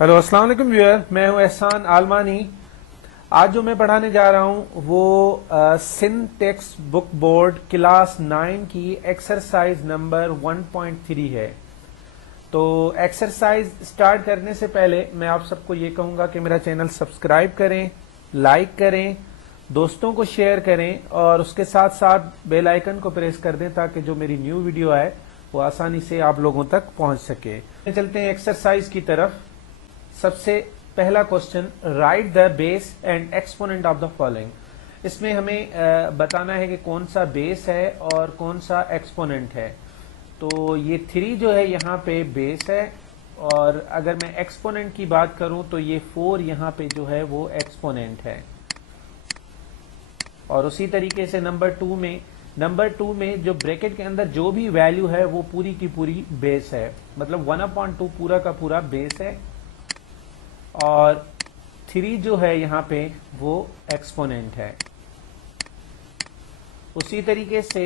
Hello अस्सलाम वालेकुम viewer, मैं हूं एहसान आलमानी। आज जो मैं पढ़ाने जा रहा हूं वो सिंटेक्स बुक बोर्ड क्लास 9 की एक्सरसाइज नंबर 1.3 है। तो एक्सरसाइज स्टार्ट करने से पहले मैं आप सबको ये कहूंगा कि मेरा चैनल सब्सक्राइब करें, लाइक करें, दोस्तों को शेयर करें और उसके साथ साथ बेल आइकन को प्रेस कर दें ताकि जो मेरी न्यू वीडियो आए वो आसानी से आप लोगों तक पहुंच सके। चलते हैं एक्सरसाइज की तरफ। सबसे पहला question, right the base and exponent of the following. इसमें हमें बताना है कि कौन सा बेस है और कौन सा एक्सपोनेंट है। तो ये 3 जो है यहाँ पे बेस है और अगर मैं एक्सपोनेंट की बात करूं तो ये 4 यहाँ पे जो है वो एक्सपोनेंट है। और उसी तरीके से नंबर 2 में जो ब्रैकेट के अंदर जो भी वैल्यू है वो पूरी की पूरी बेस है, मतलब 1/2 पूरा का पूरा बेस है और 3 जो है यहाँ पे वो एक्सपोनेंट है। उसी तरीके से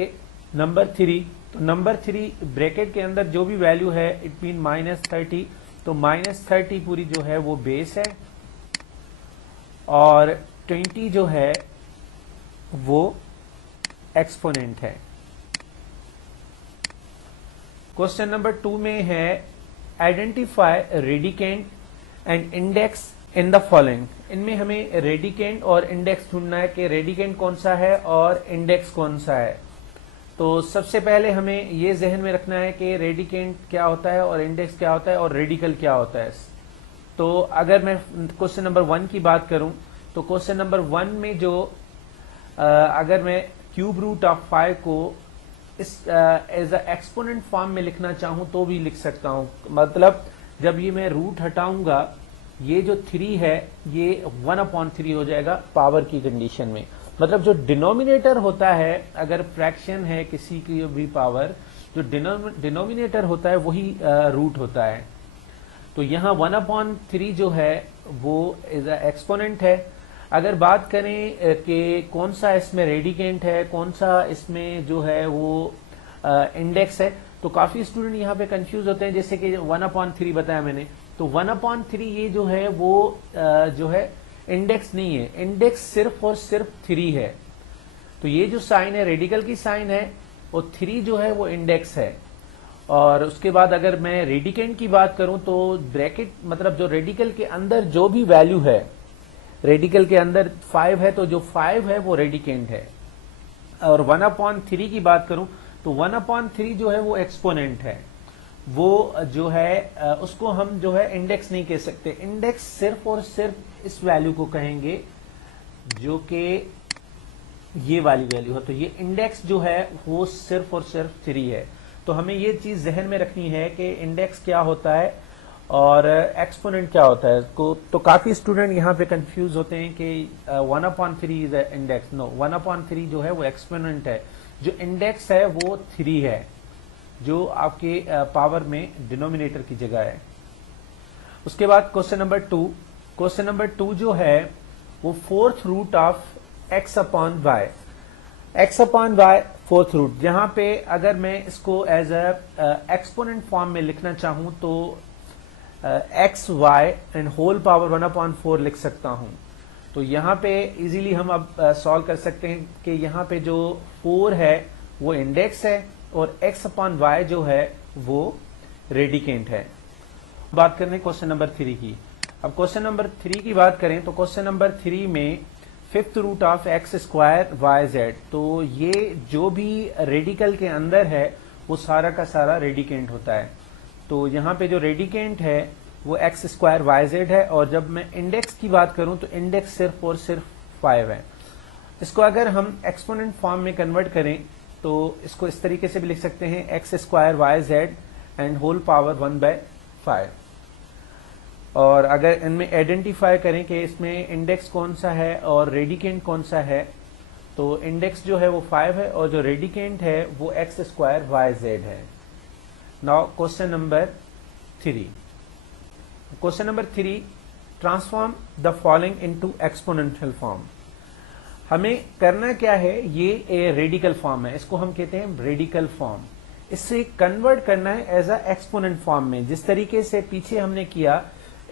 नंबर 3, तो नंबर 3 ब्रैकेट के अंदर जो भी वैल्यू है इट मीन -30, तो -30 पूरी जो है वो बेस है और 20 जो है वो एक्सपोनेंट है। क्वेश्चन नंबर 2 में है identify radicand and index in the following. इनमें हमें रेडिकेंट और इंडेक्स ढूंढना है कि रेडिकेंट कौन सा है और इंडेक्स कौन सा है। तो सबसे पहले हमें ये जहन में रखना है कि रेडिकेंट क्या होता है और इंडेक्स क्या होता है और रेडिकल क्या होता है। तो अगर मैं क्वेश्चन नंबर 1 की बात करूं तो क्वेश्चन नंबर 1 में जो अगर मैं क्यूब रूट ऑफ 5 को इस एज अ एक्सपोनेंट फॉर्म में लिखना चाहूं तो भी लिख सकता हूं। मतलब जब ये मैं रूट हटाऊंगा ये जो 3 है ये 1/3 हो जाएगा पावर की कंडीशन में। मतलब जो डिनोमिनेटर होता है, अगर फ्रैक्शन है किसी की भी पावर, जो डिनोमिनेटर होता है वही रूट होता है। तो यहाँ 1/3 जो है वो इज अ एक्सपोनेंट है। अगर बात करें कि कौन सा इसमें रेडिकेंट है, कौन सा इसमें जो है वो इंडेक्स है, तो काफी स्टूडेंट यहाँ पे कंफ्यूज होते हैं। जैसे कि 1/3 बताया मैंने, तो 1/3 ये जो है वो जो है इंडेक्स नहीं है, इंडेक्स सिर्फ और सिर्फ 3 है। तो ये जो साइन है रेडिकल की साइन है और 3 जो है वो इंडेक्स है। और उसके बाद अगर मैं रेडिकेंट की बात करूं तो ब्रैकेट मतलब जो रेडिकल के अंदर जो भी वैल्यू है, रेडिकल के अंदर 5 है तो जो 5 है वो रेडिकेंट है। और 1/3 की बात करूं तो 1/3 जो है वो एक्सपोनेंट है। वो जो है उसको हम जो है इंडेक्स नहीं कह सकते। इंडेक्स सिर्फ और सिर्फ इस वैल्यू को कहेंगे जो कि ये वाली वैल्यू है। तो ये इंडेक्स जो है वो सिर्फ और सिर्फ 3 है। तो हमें ये चीज जहन में रखनी है कि इंडेक्स क्या होता है और एक्सपोनेंट क्या होता है। तो काफी स्टूडेंट यहाँ पे कंफ्यूज होते हैं कि 1/3 इज इंडेक्स। नो, 1/3 जो है वो एक्सपोनेंट है। जो इंडेक्स है वो 3 है, जो आपके पावर में डिनोमिनेटर की जगह है। उसके बाद क्वेश्चन नंबर 2 जो है वो 4th root of x/y, x/y 4th root. जहां पे अगर मैं इसको एज अ एक्सपोनेंट फॉर्म में लिखना चाहूं तो X Y and whole power 1/4 लिख सकता हूं। तो यहाँ पे इजीली हम अब सॉल्व कर सकते हैं कि यहाँ पे जो 4 है वो इंडेक्स है और x/y जो है वो रेडिकेंट है। बात करने क्वेश्चन नंबर 3 की। अब क्वेश्चन नंबर 3 की बात करें तो क्वेश्चन नंबर 3 में 5th root of x² yz। तो ये जो भी रेडिकल के अंदर है वो सारा का सारा रेडिकेंट होता है। तो यहाँ पे जो रेडिकेंट है वो x² yz है और जब मैं इंडेक्स की बात करूं तो इंडेक्स सिर्फ और सिर्फ 5 है। इसको अगर हम एक्सपोनेंट फॉर्म में कन्वर्ट करें तो इसको इस तरीके से भी लिख सकते हैं x² yz and whole power 1/5। और अगर इनमें आइडेंटिफाई करें कि इसमें इंडेक्स कौन सा है और रेडिकेंट कौन सा है, तो इंडेक्स जो है वो 5 है और जो रेडिकेंट है वो x² yz है। Now question number 3। Question number 3, transform the following into exponential form. हमें करना क्या है, ये रेडिकल फॉर्म है, इसको हम कहते हैं रेडिकल फॉर्म। इससे कन्वर्ट करना है एज अ एक्सपोनेंट फॉर्म में, जिस तरीके से पीछे हमने किया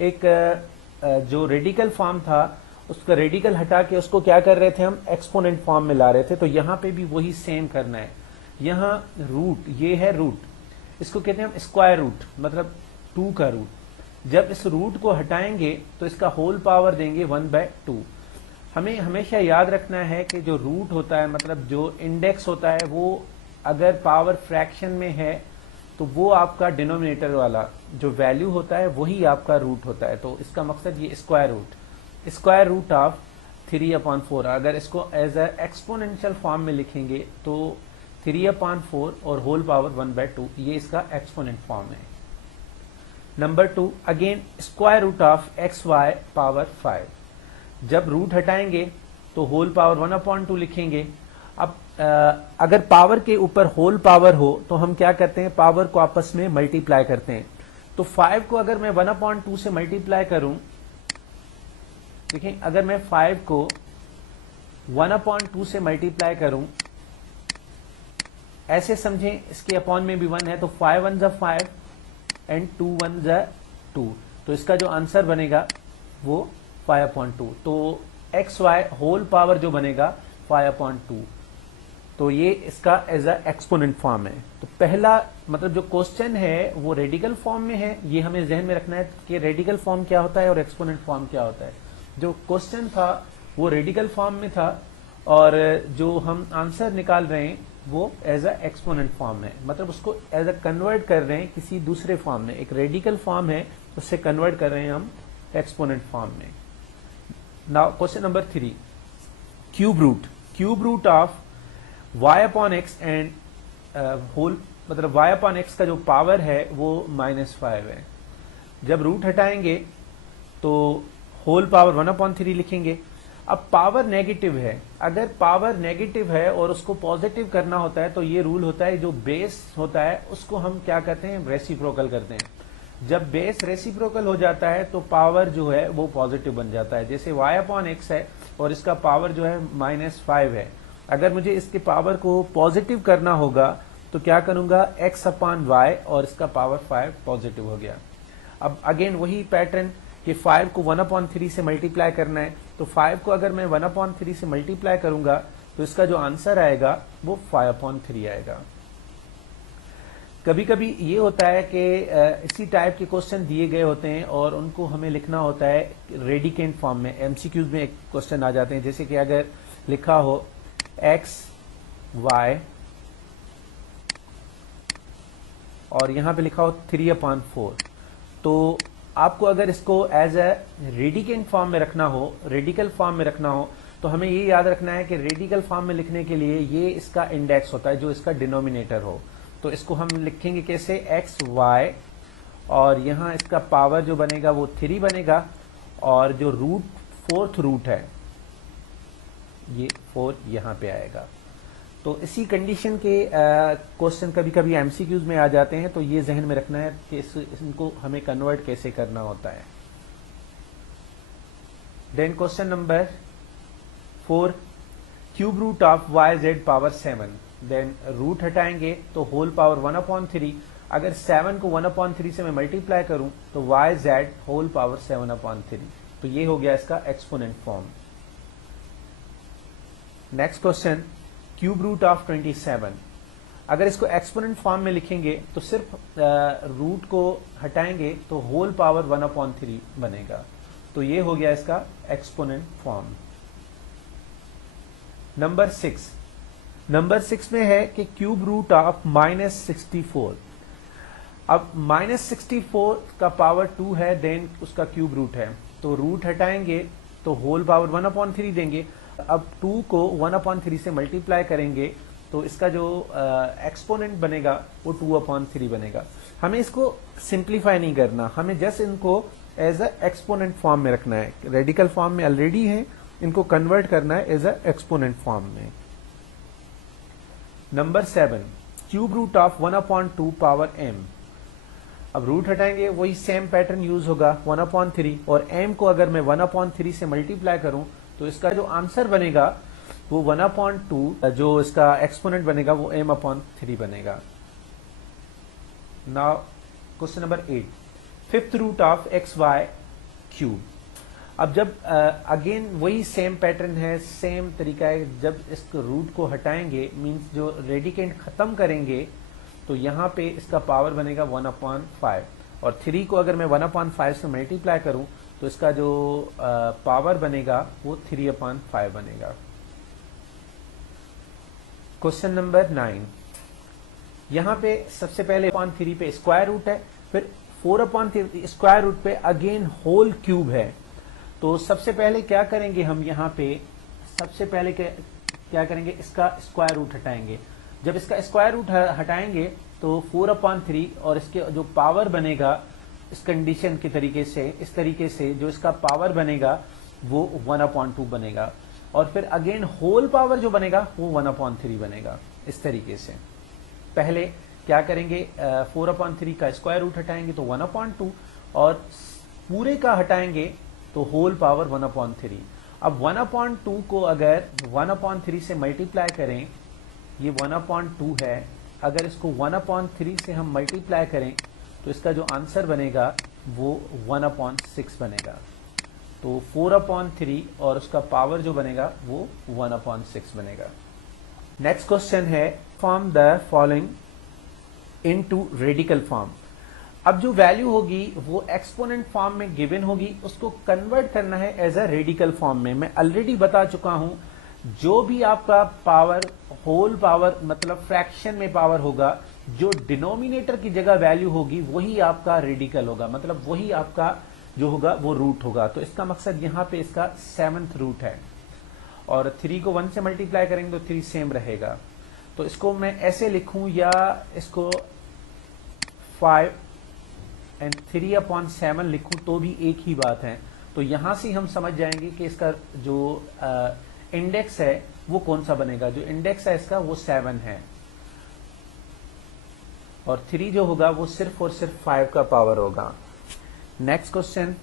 एक जो रेडिकल फॉर्म था उसका रेडिकल हटा के उसको क्या कर रहे थे हम, एक्सपोनेंट फॉर्म में ला रहे थे। तो यहां पे भी वही सेम करना है। यहां रूट, ये है रूट, इसको कहते हैं हम स्क्वायर रूट, मतलब 2 का रूट। जब इस रूट को हटाएंगे तो इसका होल पावर देंगे 1/2। हमें हमेशा याद रखना है कि जो रूट होता है, मतलब जो इंडेक्स होता है, वो अगर पावर फ्रैक्शन में है तो वो आपका डिनोमिनेटर वाला जो वैल्यू होता है वही आपका रूट होता है। तो इसका मकसद ये स्क्वायर रूट ऑफ 3/4। अगर इसको एज ए एक्सपोनेंशियल फॉर्म में लिखेंगे तो 3/4 और होल पावर 1/2, ये इसका एक्सपोनेंट फॉर्म है। Number 2, again square root of xy power 5। जब रूट हटाएंगे तो होल पावर 1/2 लिखेंगे। अब अगर पावर के ऊपर होल पावर हो तो हम क्या करते हैं, पावर को आपस में मल्टीप्लाई करते हैं। तो 5 को अगर मैं 1/2 से मल्टीप्लाई करूं, देखिए अगर मैं 5 को 1/2 से मल्टीप्लाई करूं, ऐसे समझें, इसके अपॉन में भी 1 है, तो 5 1 जा 5 एंड 2 1 जा 2। तो इसका जो आंसर बनेगा वो 5/2। तो xy होल पावर जो बनेगा 5/2। तो ये इसका एज अ एक्सपोनेंट फॉर्म है। तो पहला मतलब जो क्वेश्चन है वो रेडिकल फॉर्म में है, ये हमें जहन में रखना है कि रेडिकल फॉर्म क्या होता है और एक्सपोनेंट फॉर्म क्या होता है। जो क्वेश्चन था वो रेडिकल फॉर्म में था और जो हम आंसर निकाल रहे हैं वो एज अ एक्सपोनेंट फॉर्म है, मतलब उसको एज अ कन्वर्ट कर रहे हैं किसी दूसरे फॉर्म में। एक रेडिकल फॉर्म है, उससे कन्वर्ट कर रहे हैं हम एक्सपोनेंट फॉर्म में। Now question number 3, cube root of y/x and whole, मतलब y/x का जो पावर है वो -5 है। जब रूट हटाएंगे तो होल पावर 1/3 लिखेंगे। अब पावर नेगेटिव है, अगर पावर नेगेटिव है और उसको पॉजिटिव करना होता है तो ये रूल होता है, जो बेस होता है उसको हम क्या करते हैं, रेसिप्रोकल करते हैं। जब बेस रेसिप्रोकल हो जाता है तो पावर जो है वो पॉजिटिव बन जाता है। जैसे y/x है और इसका पावर जो है -5 है, अगर मुझे इसके पावर को पॉजिटिव करना होगा तो क्या करूंगा, x/y और इसका पावर 5 पॉजिटिव हो गया। अब अगेन वही पैटर्न कि 5 को 1/3 से मल्टीप्लाई करना है, तो 5 को अगर मैं 1/3 से मल्टीप्लाई करूंगा तो इसका जो आंसर आएगा वो 5/3 आएगा। कभी कभी ये होता है कि इसी टाइप के क्वेश्चन दिए गए होते हैं और उनको हमें लिखना होता है रेडिकेंट फॉर्म में। एमसीक्यूज में एक क्वेश्चन आ जाते हैं, जैसे कि अगर लिखा हो x y और यहां पे लिखा हो 3/4, तो आपको अगर इसको एज ए रेडिकेंट फॉर्म में रखना हो, रेडिकल फॉर्म में रखना हो, तो हमें ये याद रखना है कि रेडिकल फॉर्म में लिखने के लिए ये इसका इंडेक्स होता है जो इसका डिनोमिनेटर हो। तो इसको हम लिखेंगे कैसे, x y और यहां इसका पावर जो बनेगा वो 3 बनेगा और जो रूट, फोर्थ रूट है ये 4 यहां पे आएगा। तो इसी कंडीशन के क्वेश्चन कभी कभी एमसीक्यूज में आ जाते हैं, तो ये जहन में रखना है कि इनको हमें कन्वर्ट कैसे करना होता है। Then question number 4, cube root of yz power 7। Then root हटाएंगे तो होल पावर 1/3। अगर 7 को 1/3 से मैं मल्टीप्लाई करूं तो yz होल पावर 7/3। तो ये हो गया इसका exponent form. Next question, cube root of 27। अगर इसको एक्सपोनेंट फॉर्म में लिखेंगे तो सिर्फ रूट को हटाएंगे तो होल पावर 1/3 बनेगा। तो ये हो गया इसका एक्सपोनेंट फॉर्म। नंबर 6 में है कि क्यूब रूट ऑफ -64। अब -64 का पावर 2 है, देन उसका क्यूब रूट है, तो रूट हटाएंगे तो होल पावर 1/3 देंगे। अब 2 को 1/3 से मल्टीप्लाई करेंगे तो इसका जो एक्सपोनेंट बनेगा वो 2/3 बनेगा। हमें इसको सिंप्लीफाई नहीं करना, हमें जस्ट इनको एज अ एक्सपोनेंट फॉर्म में रखना है। रेडिकल फॉर्म में ऑलरेडी है, इनको कन्वर्ट करना है एज अ एक्सपोनेंट फॉर्म में। Number 7, cube root of 1/2 power m। अब रूट हटाएंगे, वही सेम पैटर्न यूज होगा, 1/3 और m को अगर मैं 1/3 से मल्टीप्लाई करूं तो इसका जो आंसर बनेगा वो 1/2, जो इसका एक्सपोनेंट बनेगा वो m/3 बनेगा। Now question number 8, fifth root of xy cube. अब जब अगेन वही सेम पैटर्न है, सेम तरीका है, जब इस रूट को हटाएंगे मींस जो रेडिकेंट खत्म करेंगे तो यहाँ पे इसका पावर बनेगा 1/5 और 3 को अगर मैं 1/5 से मल्टीप्लाई करूं तो इसका जो पावर बनेगा वो 3/5 बनेगा। क्वेश्चन नंबर 9, यहां पे सबसे पहले 3 पे स्क्वायर रूट है, फिर 4/3 स्क्वायर रूट पे अगेन होल क्यूब है। तो सबसे पहले क्या करेंगे हम यहाँ पे, सबसे पहले क्या करेंगे, इसका स्क्वायर रूट हटाएंगे। जब इसका स्क्वायर रूट हटाएंगे तो 4/3 और इसके जो पावर बनेगा इस कंडीशन के तरीके से, इस तरीके से जो इसका पावर बनेगा वो 1/2 बनेगा और फिर अगेन होल पावर जो बनेगा वो 1/3 बनेगा। इस तरीके से पहले क्या करेंगे, 4/3 का स्क्वायर रूट हटाएंगे तो 1/2 और पूरे का हटाएंगे तो होल पावर 1/3। अब 1/2 को अगर 1/3 से मल्टीप्लाई करें, ये 1/2 है, अगर इसको 1/3 से हम मल्टीप्लाई करें तो इसका जो आंसर बनेगा वो 1/6 बनेगा। तो 4/3 और उसका पावर जो बनेगा वो 1/6 बनेगा। नेक्स्ट क्वेश्चन है, form the following into radical form. अब जो वैल्यू होगी वो एक्सपोनेंट फॉर्म में गिवन होगी, उसको कन्वर्ट करना है एज अ रेडिकल फॉर्म में। मैं ऑलरेडी बता चुका हूं, जो भी आपका पावर होल पावर मतलब फ्रैक्शन में पावर होगा, जो डिनोमिनेटर की जगह वैल्यू होगी वही आपका रेडिकल होगा, मतलब वही आपका जो होगा वो रूट होगा। तो इसका मकसद यहां पे इसका 7th रूट है और 3 को 1 से मल्टीप्लाई करेंगे तो 3 सेम रहेगा। तो इसको मैं ऐसे लिखूं या इसको 5 एंड 3/7 लिखूं तो भी एक ही बात है। तो यहां से हम समझ जाएंगे कि इसका जो इंडेक्स है वो कौन सा बनेगा। जो इंडेक्स है इसका वो 7 है और 3 जो होगा वो सिर्फ और सिर्फ 5 का पावर होगा। नेक्स्ट क्वेश्चन,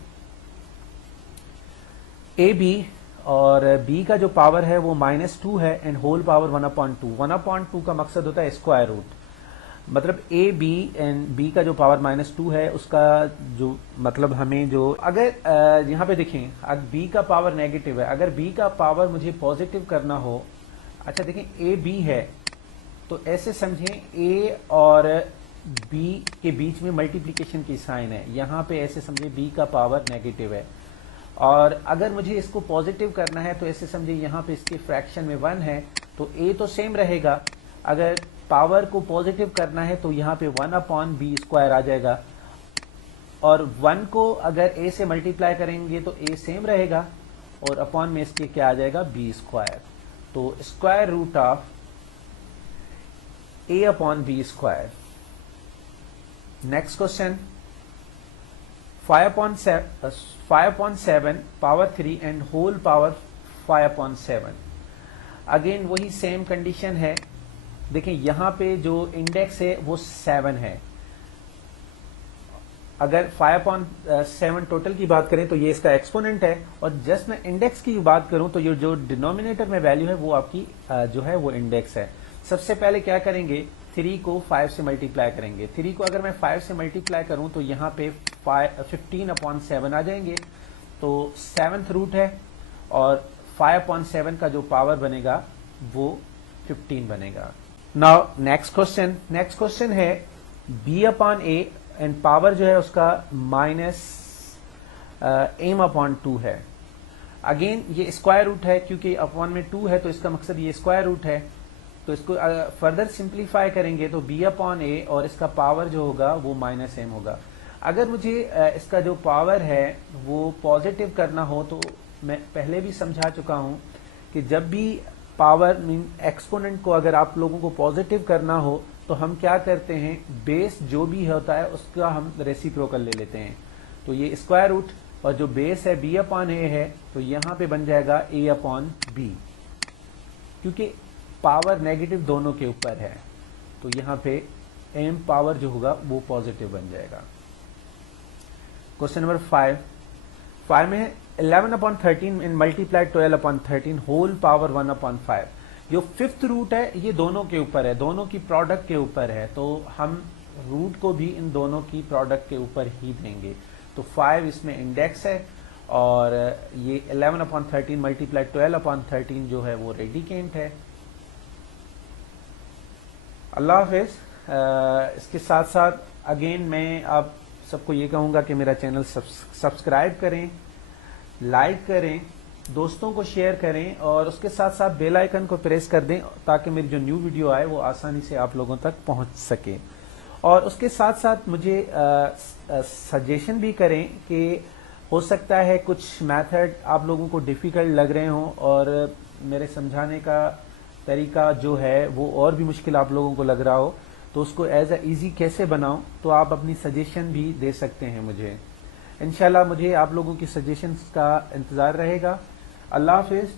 ए बी और बी का जो पावर है वो -2 है एंड होल पावर 1/2। 1/2 का मकसद होता है स्क्वायर रूट, मतलब ए बी एंड बी का जो पावर -2 है उसका जो मतलब हमें जो अगर यहाँ पे देखें, अगर बी का पावर नेगेटिव है, अगर बी का पावर मुझे पॉजिटिव करना हो, अच्छा देखें ए बी है तो ऐसे समझें ए और बी के बीच में मल्टीप्लिकेशन की साइन है, यहाँ पे ऐसे समझे बी का पावर नेगेटिव है और अगर मुझे इसको पॉजिटिव करना है तो ऐसे समझे यहाँ पे इसके फ्रैक्शन में 1 है तो ए तो सेम रहेगा। अगर पावर को पॉजिटिव करना है तो यहाँ पे 1/b² आ जाएगा और 1 को अगर ए से मल्टीप्लाई करेंगे तो ए सेम रहेगा और अपॉन में इसके क्या आ जाएगा b²। तो square root of a/b²। Next question, 5/7 power 3 and whole power 5/7। Again वही सेम कंडीशन है, देखें यहां पे जो इंडेक्स है वो 7 है। अगर 5/7 टोटल की बात करें तो ये इसका एक्सपोनेंट है और जस्ट मैं इंडेक्स की बात करूं तो ये जो डिनोमिनेटर में वैल्यू है वो आपकी जो है वो इंडेक्स है। सबसे पहले क्या करेंगे, 3 को 5 से मल्टीप्लाई करेंगे। 3 को अगर मैं 5 से मल्टीप्लाई करूं तो यहाँ पे 15/7 आ जाएंगे, तो 7th रूट है और 5/7 का जो पावर बनेगा वो 15 बनेगा। नाउ नेक्स्ट क्वेश्चन है b/a एंड पावर जो है उसका -m/2 है। अगेन ये स्क्वायर रूट है क्योंकि अपॉन में 2 है तो इसका मकसद ये स्क्वायर रूट है। तो इसको फर्दर सिंप्लीफाई करेंगे तो b/a और इसका पावर जो होगा वो -m होगा। अगर मुझे इसका जो पावर है वो पॉजिटिव करना हो तो मैं पहले भी समझा चुका हूं कि जब भी पावर मीन एक्सपोनेंट को अगर आप लोगों को पॉजिटिव करना हो तो हम क्या करते हैं, बेस जो भी होता है उसका हम रेसिप्रोकल ले लेते हैं। तो ये स्क्वायर रूट और जो बेस है b/a है तो यहाँ पे बन जाएगा a/b, क्योंकि पावर नेगेटिव दोनों के ऊपर है तो यहाँ पे m पावर जो होगा वो पॉजिटिव बन जाएगा। क्वेश्चन नंबर 5 में 11/13 इन मल्टीप्लाई 12/13 होल पावर 1/5। जो 5th रूट है ये दोनों के ऊपर है, दोनों की प्रोडक्ट के ऊपर है, तो हम रूट को भी इन दोनों की प्रोडक्ट के ऊपर ही देंगे। तो 5 इसमें इंडेक्स है और ये 11/13 मल्टीप्लाई 12/13 जो है वो रेडिकेंट है। अल्लाह हाफिज। इसके साथ साथ अगेन मैं आप सबको ये कहूँगा कि मेरा चैनल सब्सक्राइब करें, लाइक करें, दोस्तों को शेयर करें और उसके साथ साथ बेल आइकन को प्रेस कर दें ताकि मेरी जो न्यू वीडियो आए वो आसानी से आप लोगों तक पहुंच सके। और उसके साथ साथ मुझे सजेशन भी करें कि हो सकता है कुछ मेथड आप लोगों को डिफ़िकल्ट लग रहे हों और मेरे समझाने का तरीका जो है वो और भी मुश्किल आप लोगों को लग रहा हो, तो उसको एज अ ईजी कैसे बनाऊं, तो आप अपनी सजेशन भी दे सकते हैं मुझे। इंशाल्लाह मुझे आप लोगों की सजेशंस का इंतज़ार रहेगा। अल्लाह हाफिज़।